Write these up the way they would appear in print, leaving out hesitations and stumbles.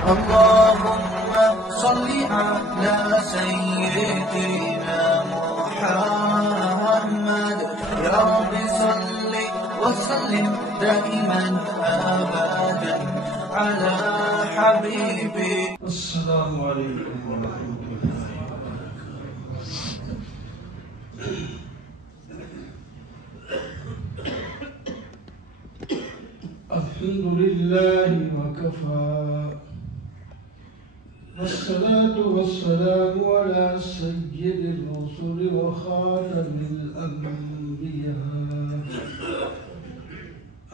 اللهم صل على سيدنا محمد يا رب صل وسلم دائما أبدا على حبيبي. السلام عليكم ورحمة الله وبركاته. الحمد لله وكفى، والصلاة والسلام على سيد الرسل وخاتم الأنبياء.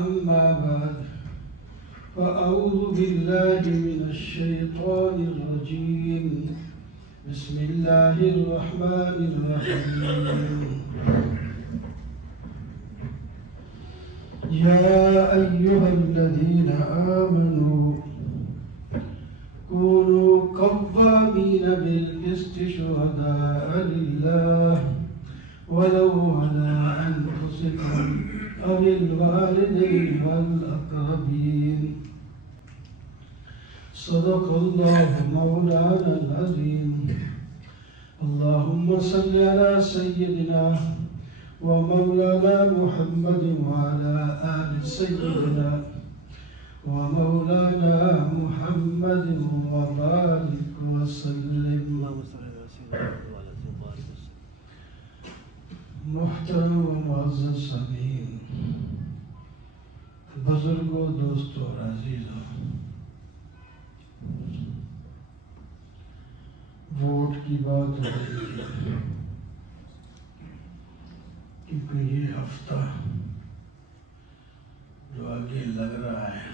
أما بعد، فأعوذ بالله من الشيطان الرجيم. بسم الله الرحمن الرحيم. يا أيها الذين آمنوا كونوا قوامين بالقسط شهداء لله ولو على أنفسكم أو الوالدين والأقربين. صدق الله مولانا العظيم. اللهم صل على سيدنا ومولانا محمد وعلى آل سيدنا ومولانا محمد وبارك وسلم. محترم و معزز سامعین، بزرگوں، دوستوں اور عزیزوں، ووٹ کی بات ہو رہی ہے کیونکہ یہ ہفتہ جو آگے لگ رہا ہے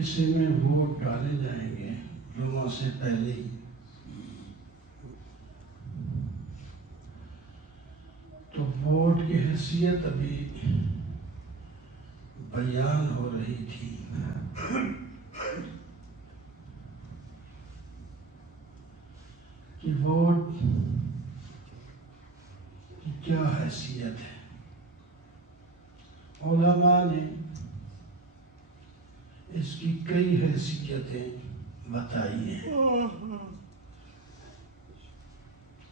اسی میں ووٹ ڈالے جائیں گے جمعہ سے پہلے ہی. تو ووٹ کی حیثیت ابھی بیان ہو رہی تھی. کہ ووٹ کی کیا حیثیت ہے. علماء نے اس کی کئی حیثیتیں بتائی ہیں.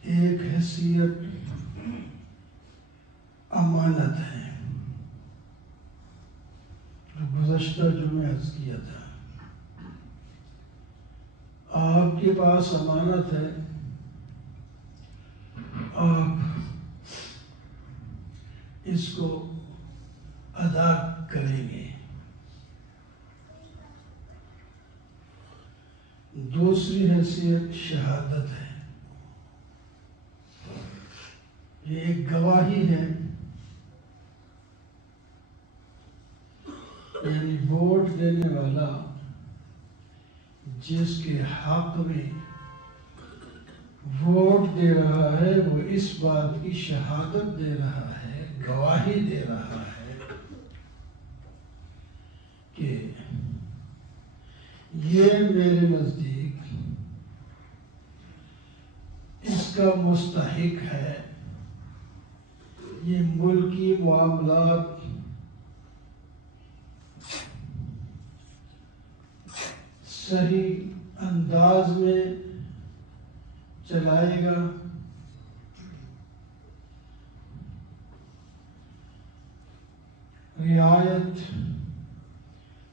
ایک حیثیت امانت ہے، جو گزشتہ جمعہ عرض کیا تھا. آپ کے پاس امانت ہے، آپ اس کو ادا کریں گے. دوسری حیثیت شہادت ہے. یہ ایک گواہی ہے، یعنی ووٹ دینے والا جس کے حق میں ووٹ دے رہا ہے وہ اس بات کی شہادت دے رہا ہے، گواہی دے رہا ہے کہ یہ میرے نزدیک اس کا مستحق ہے. یہ ملکی معاملات صحیح انداز میں چلائے گا،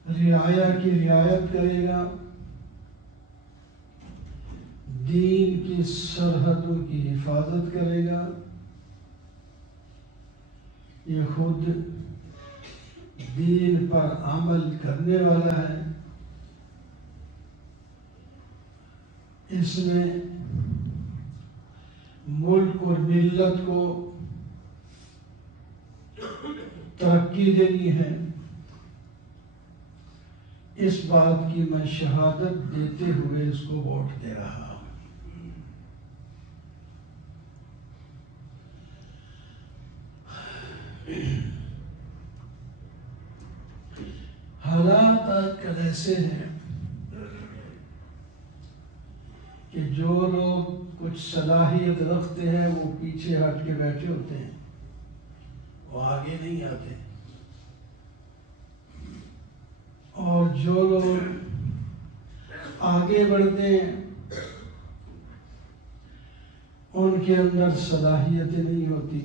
رعایا کی رعایت کرے گا، دین کی سرحدوں کی حفاظت کرے گا. یہ خود دین پر عمل کرنے والا ہے. اس نے ملک اور ملت کو ترقی دینی ہے. اس بات کی میں شہادت دیتے ہوئے اس کو ووٹ دے رہا ہوں. حالات آج کل ایسے ہیں کہ جو لوگ کچھ صلاحیت رکھتے ہیں وہ پیچھے ہٹ کے بیٹھے ہوتے ہیں، وہ آگے نہیں آتے. اور جو لوگ آگے بڑھتے ہیں ان کے اندر صلاحیتیں نہیں ہوتی.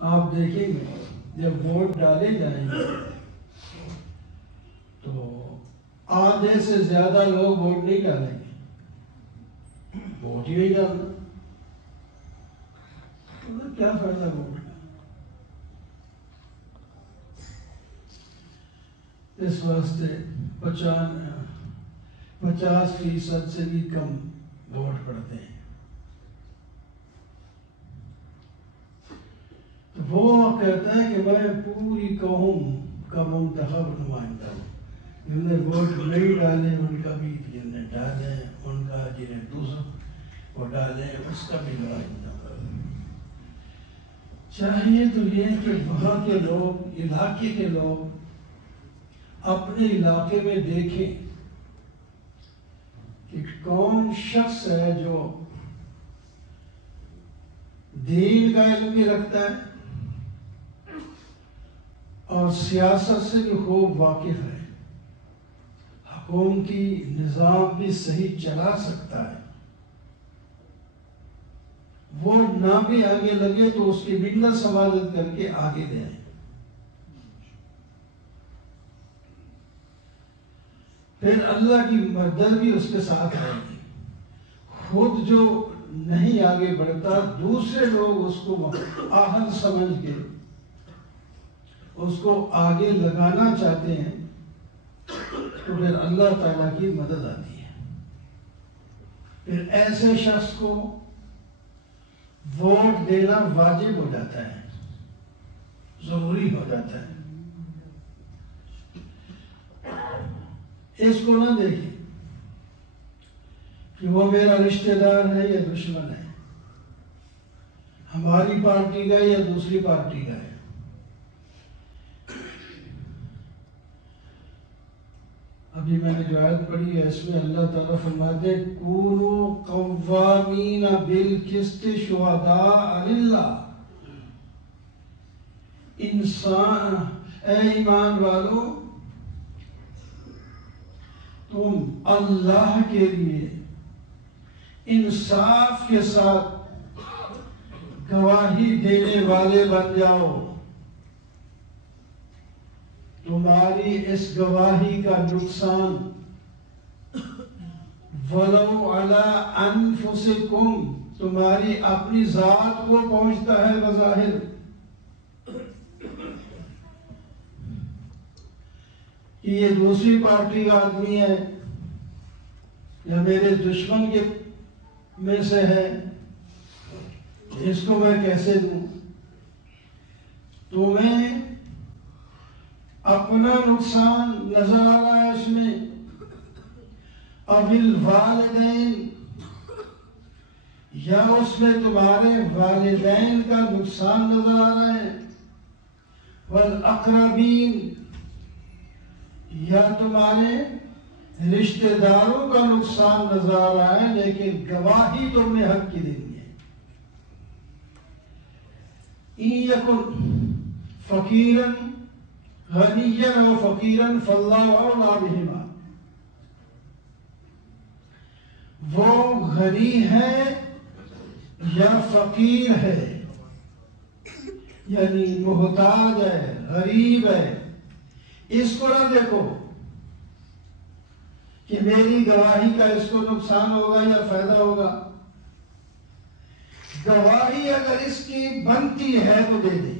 آپ دیکھیں گے جب ووٹ ڈالے جائیں گے تو آدھے سے زیادہ لوگ ووٹ نہیں ڈالیں گے، ووٹ ہی نہیں ڈالنا. کیا فائدہ ووٹ کا؟ اس واسطے 50% سے بھی کم ووٹ پڑتے ہیں. تو وہ کہتا ہے کہ میں پوری قوم کا منتخب نمائندہ ہوں. جنہوں نے ووٹ نہیں ڈالے ان کا بھی، جنہوں نے ڈالے ان کا، جنہیں دوسروں کو ڈالے اس کا بھی نمائندہ ہوں. چاہیے تو یہ کہ وہاں کے لوگ، علاقے کے لوگ اپنے علاقے میں دیکھیں کہ کون شخص ہے جو دین کا علم بھی رکھتا ہے اور سیاست سے بھی خوب واقف ہے، حکومتی نظام بھی صحیح چلا سکتا ہے. وہ نہ بھی آگے لگے تو اس کی منت سماجت کر کے آگے دیں. پھر اللہ کی مدد بھی اس کے ساتھ رہے گی. خود جو نہیں آگے بڑھتا، دوسرے لوگ اس کو اہل سمجھ کے اس کو آگے لگانا چاہتے ہیں تو پھر اللہ تعالیٰ کی مدد آتی ہے. پھر ایسے شخص کو ووٹ دینا واجب ہو جاتا ہے، ضروری ہو جاتا ہے. اس کو نہ دیکھیں کہ وہ میرا رشتہ دار ہے یا دشمن ہے، ہماری پارٹی کا یا دوسری پارٹی کا ہے. ابھی میں نے جو آیت پڑھی ہے اس میں اللہ تعالیٰ فرماتے ہیں کونوا قوامین بالقسط شہداء للہ. انسان، اے ایمان والو، تم اللہ کے لیے انصاف کے ساتھ گواہی دینے والے بن جاؤ. تمہاری اس گواہی کا نقصان ولو علی انفسکم، تمہاری اپنی ذات کو پہنچتا ہے بظاہر. کہ یہ دوسری پارٹی کا آدمی ہے یا میرے دشمن کے میں سے ہے، اس کو میں کیسے دوں؟ تمہیں اپنا نقصان نظر آ رہا ہے اس میں. اب الوالدین، یا اس میں تمہارے والدین کا نقصان نظر آ رہا ہے. والاقربین، یا تمہارے رشتہ داروں کا نقصان نظر آ رہا ہے، لیکن گواہی تم نے حق کی دینی ہے. ان یکن فقیرا غنیا و فقیرا فاللہ اولی بہما. وہ غنی ہے یا فقیر ہے، یعنی محتاج ہے، غریب ہے، اس کو نہ دیکھو کہ میری گواہی کا اس کو نقصان ہوگا یا فائدہ ہوگا. گواہی اگر اس کی بنتی ہے تو دے دے.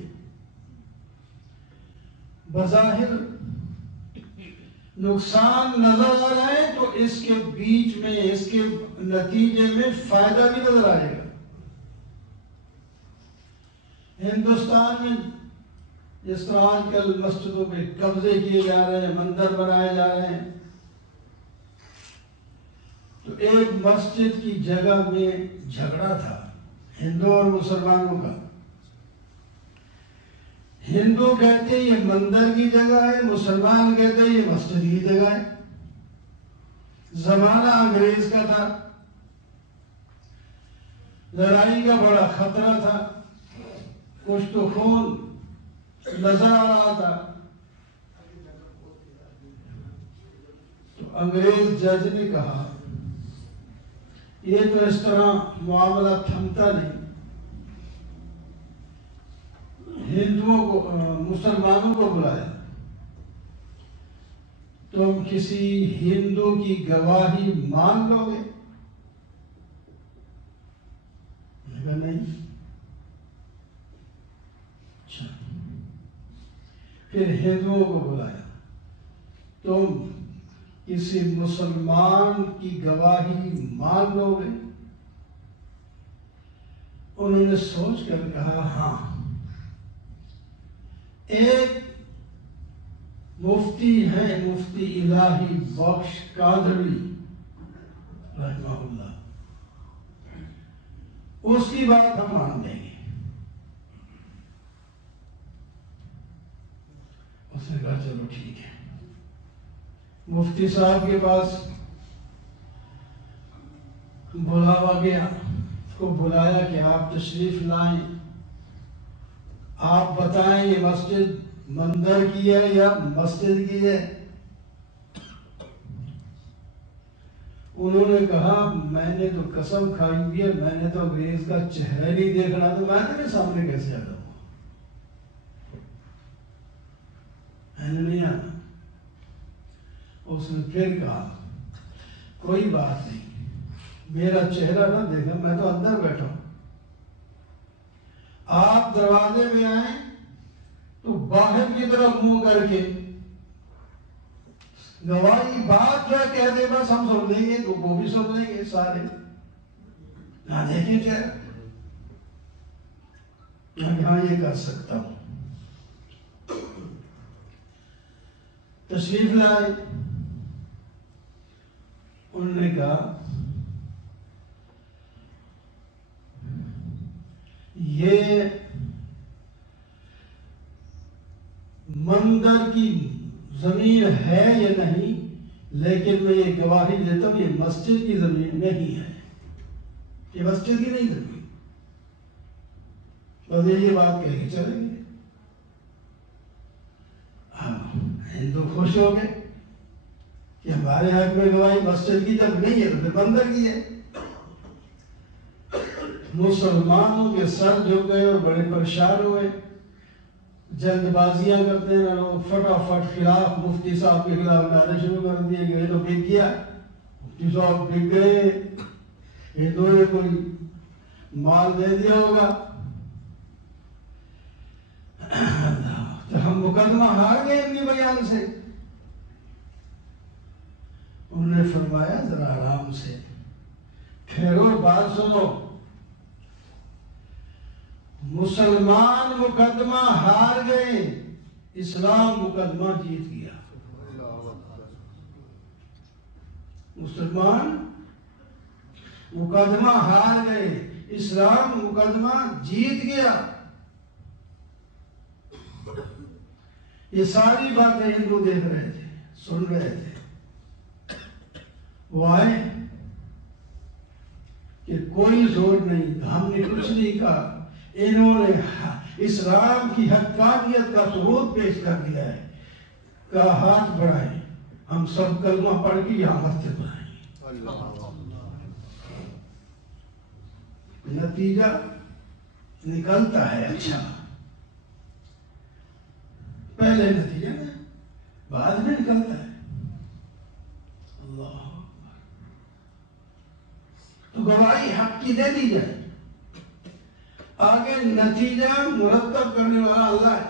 بظاہر نقصان نظر آ رہا ہے تو اس کے بیچ میں، اس کے نتیجے میں فائدہ بھی نظر آئے گا. ہندوستان میں جس طرح آج کل مسجدوں پہ قبضے کیے جا رہے ہیں، مندر بنائے جا رہے ہیں، تو ایک مسجد کی جگہ میں جھگڑا تھا ہندو اور مسلمانوں کا. ہندو کہتے ہیں یہ مندر کی جگہ ہے، مسلمان کہتے ہیں یہ مسجد کی جگہ ہے. زمانہ انگریز کا تھا، لڑائی کا بڑا خطرہ تھا، کچھ تو خون نظر آ رہا تھا. انگریز جج نے کہا یہ تو اس طرح معاملہ تھمتا نہیں، ہندوؤں کو مسلمانوں کو بلایا، تم کسی ہندو کی گواہی مان لو گے؟ نہیں۔ اچھا، پھر ہندوؤں کو بلایا، تم کسی مسلمان کی گواہی مان لو گے؟ انہوں نے سوچ کر کہا ہاں۔ ایک مفتی ہے، مفتی الہی بخش قادری رحمہ اللہ، اس کی بات ہم مان لیں گے۔ اس نے کہا چلو ٹھیک ہے۔ مفتی صاحب کے پاس بلاوا گیا، اس کو بلایا کہ آپ تشریف لائیں، آپ بتائیں یہ مسجد مندر کی ہے یا مسجد کی ہے؟ انہوں نے کہا میں نے تو قسم کھائی ہوئی ہے، میں نے تو انگریز کا چہرہ نہیں دیکھنا، تو میں تیرے سامنے کیسے آ جاؤں؟ میں نے نہیں آنا۔ اس نے پھر کہا کوئی بات نہیں، میرا چہرہ نہ دیکھا، میں تو اندر بیٹھا ہوں، آپ دروازے میں آئیں تو باہر کی طرف منہ کر کے گواہی بات جو کہہ دے بس ہم سن لیں گے، تو وہ بھی سن لیں گے سارے، نہ دیکھیں چہرہ۔ میں یہاں یہ کر سکتا ہوں۔ تشریف لائے، انہوں نے کہا یہ مندر کی زمین ہے یا نہیں، لیکن میں یہ گواہی دیتا ہوں یہ مسجد کی زمین نہیں ہے، یہ مسجد کی نہیں زمین۔ بس یہ بات کہہ کے چلیں گے۔ ہندو خوش ہو گئے کہ ہمارے حق میں گواہی مسجد کی جب نہیں ہے تو پھر مندر کی ہے۔ مسلمانوں کے سر جھک گئے اور بڑے پریشان ہوئے، جلد بازیاں کرتے ہیں لوگ، فٹافٹ خلاف مفتی صاحب کے خلاف لانے شروع کر دیے کہ یہ تو بک گیا، مفتی صاحب بک گئے، ہندوؤں نے کوئی مال دے دیا ہوگا، تو ہم مقدمہ ہار گئے ان کے بیان سے۔ انہوں نے فرمایا ذرا آرام سے ٹھہرو، بات سنو، مسلمان مقدمہ ہار گئے، اسلام مقدمہ جیت گیا۔ مسلمان مقدمہ ہار گئے، اسلام مقدمہ جیت گیا۔ یہ ساری باتیں ہندو دیکھ رہے تھے، سن رہے تھے۔ وہ آئے کہ کوئی زور نہیں، ہم نے کچھ نہیں کہا، انہوں نے اسلام کی حقانیت کا ثبوت پیش کر دیا ہے، کہا ہاتھ بڑھائیں، ہم سب کلمہ پڑھ کے یہاں مسجد بنائیں گے۔ نتیجہ نکلتا ہے اچھا، پہلے نتیجہ نا بعد میں نکلتا ہے۔ اللہ تو گواہی حق کی دے دی جائے، آگے نتیجہ مرتب کرنے والا اللہ ہے،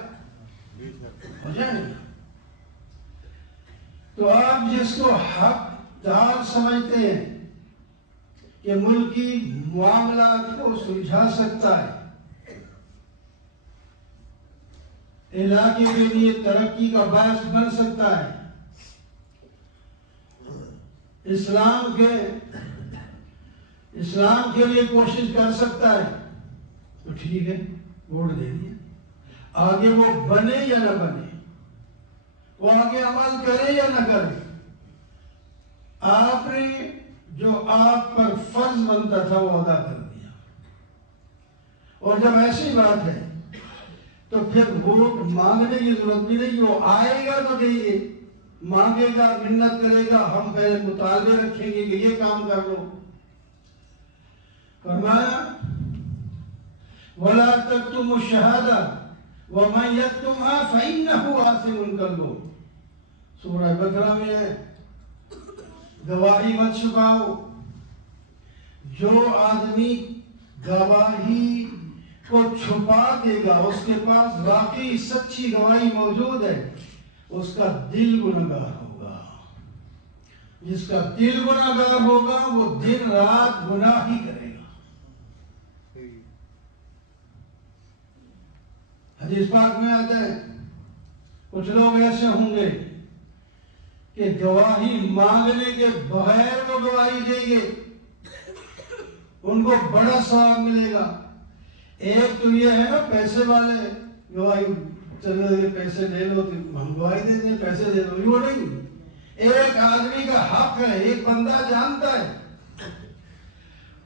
ہو جائے گا۔ تو آپ جس کو حق دار سمجھتے ہیں کہ ملکی معاملات کو سلجھا سکتا ہے، علاقے کے لیے ترقی کا باعث بن سکتا ہے، اسلام کے لیے کوشش کر سکتا ہے، تو ٹھیک ہے، ووٹ دے دیا۔ آگے وہ بنے یا نہ بنے، وہ آگے عمل کرے یا نہ کرے، آپ نے جو آپ پر فرض بنتا تھا وہ ادا کر دیا۔ اور جب ایسی بات ہے تو پھر ووٹ مانگنے کی ضرورت بھی نہیں، وہ آئے گا تو دیں گے، مانگے گا، منت کرے گا، ہم پہلے مطالبے رکھیں گے کہ یہ کام کر لو۔ فرمایا وَلَا تَكْتُمُوا الشَّهَادَةَ وَمَنْ يَكْتُمْهَا فَإِنَّهُ آثِمٌ قَلْبُهُ۔ سورہ بقرہ میں ہے گواہی مت چھپاؤ۔ جو آدمی گواہی کو چھپا دے گا، اس کے پاس واقعی سچی گواہی موجود ہے، اس کا دل گنہگار ہوگا۔ جس کا دل گنہگار ہوگا وہ دن رات گناہ ہی کرے گا۔ حدیث پاک میں آتا ہے کچھ لوگ ایسے ہوں گے کہ گواہی مانگنے کے بغیر وہ گواہی دیں گے، ان کو بڑا ثواب ملے گا۔ ایک تو یہ ہے نا پیسے والے گواہی چلے پیسے لے لو تو ہم گواہی دے دیں، پیسے دے دو، یہ نہیں۔ ایک آدمی کا حق ہے، ایک بندہ جانتا ہے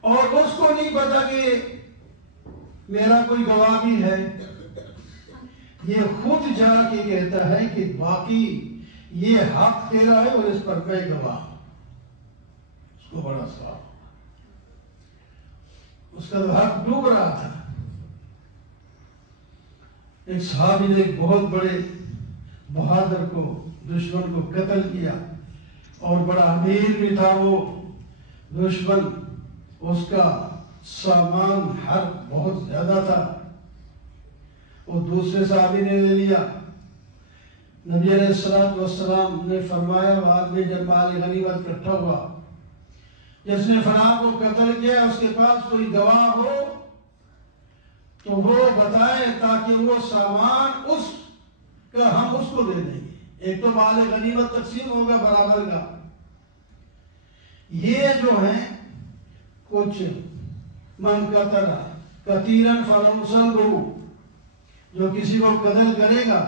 اور اس کو نہیں پتا کہ میرا کوئی گواہ بھی ہے، یہ خود جا کے کہتا ہے کہ باقی یہ حق تیرا ہے اور اس پر میں گواہ ہوں، اس کو بڑا ثواب۔ اس کا تو حق ڈوب رہا تھا۔ ایک صحابی نے ایک بہت بڑے بہادر کو، دشمن کو قتل کیا اور بڑا امیر بھی تھا وہ دشمن، اس کا سامان حرب بہت زیادہ تھا، وہ دوسرے صحابی نے لے لیا۔ نبی علیہ السلام نے فرمایا بعد میں جب مال غنیمت اکٹھا ہوا، جس نے فلاں کو قتل کیا اس کے پاس کوئی گواہ ہو تو وہ بتائے تاکہ وہ سامان اس کا ہم اس کو دے دیں گے، ایک تو مال غنیمت تقسیم ہوگا برابر کا۔ یہ جو ہیں کچھ من قتل قتیلا فليصلبه، جو کسی کو قتل کرے گا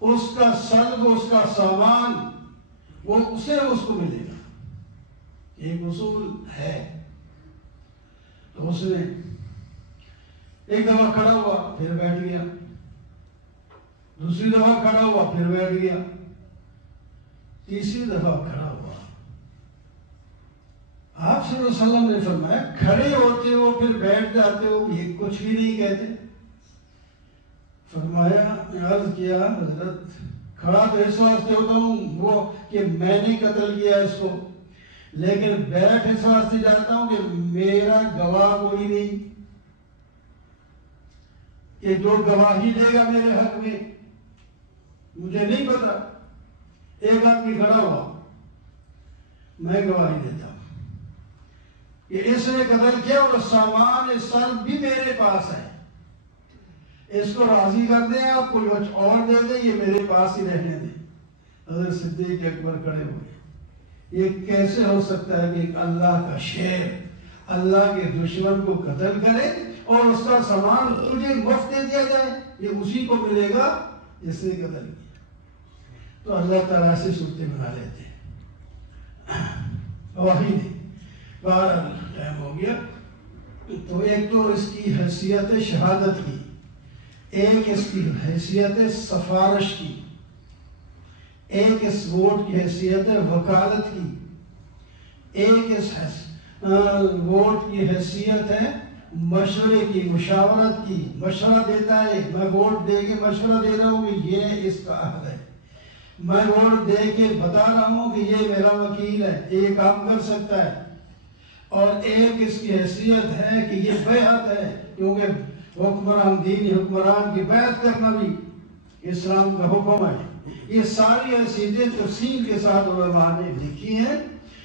اس کا سلب، اس کا سامان وہ اسے اس کو ملے گا، ایک اصول ہے۔ تو اس نے ایک دفعہ کھڑا ہوا پھر بیٹھ گیا، دوسری دفعہ کھڑا ہوا پھر بیٹھ گیا، تیسری دفعہ کھڑا ہوا۔ آپ صلی اللہ علیہ وسلم نے فرمایا کھڑے ہوتے ہو پھر بیٹھ جاتے ہو، یہ کچھ بھی نہیں کہتے۔ فرمایا عرض کیا حضرت کھڑا تو اس واسطے ہوتا ہوں وہ کہ میں نے قتل کیا اس کو، لیکن بیٹھ اس واسطے جاتا ہوں کہ میرا گواہ کوئی نہیں کہ جو گواہی دے گا میرے حق میں، مجھے نہیں پتا۔ ایک آدمی کھڑا ہوا، میں گواہی دیتا ہوں کہ اس نے قتل کیا اور سامان سلب بھی میرے پاس ہے، اس کو راضی کر دیں، آپ کو کچھ اور دے دیں، یہ میرے پاس ہی رہنے دیں۔ حضرت صدیق اکبر کھڑے ہوئے، یہ کیسے ہو سکتا ہے کہ اللہ کا شیر اللہ کے دشمن کو قتل کرے اور اس کا سامان تجھے مفت دے دیا جائے، یہ اسی کو ملے گا جس نے قتل کیا۔ تو اللہ تعالیٰ سے صورتیں بنا لیتے ہیں۔ وہی نہیں بہرحال ٹائم ہو گیا۔ تو ایک تو اس کی حیثیت شہادت کی، ایک اس کی حیثیت سفارش کی، ایک اس ووٹ کی حیثیت وکالت کی، ایک اس ووٹ کی حیثیت ہے مشورے کی، مشاورت کی، مشورہ دیتا ہے۔ میں ووٹ دے کے مشورہ دے رہا ہوں کہ یہ اس کا حق ہے، میں ووٹ دے کے بتا رہا ہوں کہ یہ میرا وکیل ہے، یہ کام کر سکتا ہے۔ اور ایک اس کی حیثیت ہے کہ یہ بیعت ہے، کیونکہ حکمران دینی حکمران کی بیعت کرنا بھی اسلام کا حکم ہے۔ یہ ساری حیثیتیں تفصیل کے ساتھ علماء نے لکھی ہیں،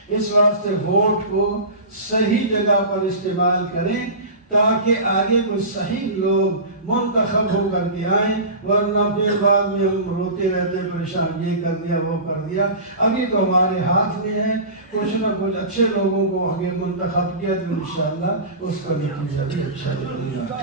اس واسطے ووٹ کو صحیح جگہ پر استعمال کریں تاکہ آگے کوئی صحیح لوگ منتخب ہو کر کے آئیں، ورنہ پھر بعد میں ہم روتے رہتے پریشان، یہ کر دیا وہ کر دیا۔ ابھی تو ہمارے ہاتھ میں ہے، کچھ نہ کچھ اچھے لوگوں کو آگے منتخب کیا تو انشاءاللہ اس کا نتیجہ بھی اچھا نکلے گا۔